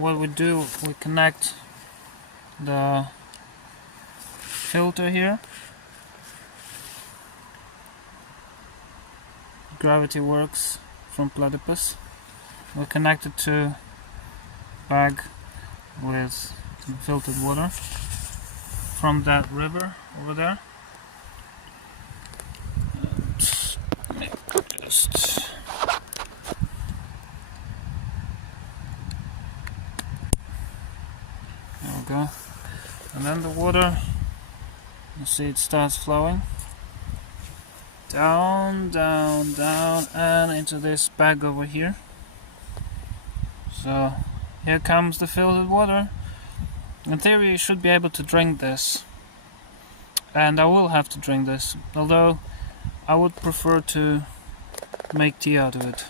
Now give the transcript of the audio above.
what we do, we connect the filter here. Gravity Works from Platypus. We connect it to bag with some filtered water from that river over there. There we go. And then the water, you see it starts flowing down, down, down, and into this bag over here. So here comes the filtered water. In theory you should be able to drink this, and I will have to drink this, although I would prefer to make tea out of it.